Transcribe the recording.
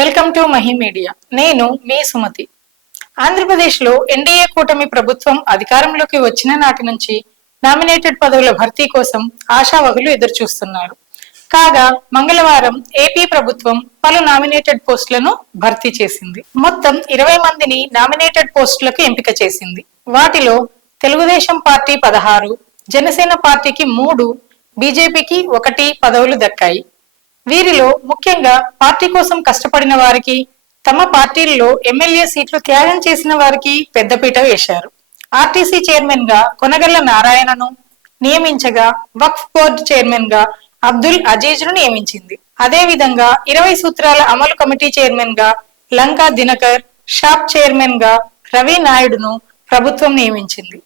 Welcome to Mahi media నేను మీ సుమతి. ఆంధ్రప్రదేశ్లో NDA కూటమి ప్రభుత్వం అధికారంలోకి వచ్చిన నాటి నుంచి నామినేటెడ్ పదవుల భర్తీ కోసం ఆశావహులు ఎదురు చూస్తున్నారు కాగా మంగళవారం ఏపీ ప్రభుత్వం పలు నామినేటెడ్ పోస్టులను భర్తీ చేసింది. మొత్తం ఇరవై మందిని నామినేటెడ్ పోస్టులకు ఎంపిక చేసింది. వాటిలో తెలుగుదేశం పార్టీ పదహారు జనసేన పార్టీకి మూడు బీజేపీకి ఒకటి పదవులు దక్కాయి. వీరిలో ముఖ్యంగా పార్టీ కోసం కష్టపడిన వారికి తమ పార్టీల్లో ఎమ్మెల్యే సీట్లు త్యాగం చేసిన వారికి పెద్దపీట వేశారు. ఆర్టీసీ చైర్మన్గా కొనగల్ల నారాయణను నియమించగా వక్ఫ్ బోర్డు చైర్మన్గా అబ్దుల్ అజీజ్ను నియమించింది. అదే విధంగా ఇరవై సూత్రాల అమలు కమిటీ చైర్మన్గా లంకా దినకర్ షాప్ చైర్మన్గా రవి నాయుడును ప్రభుత్వం నియమించింది.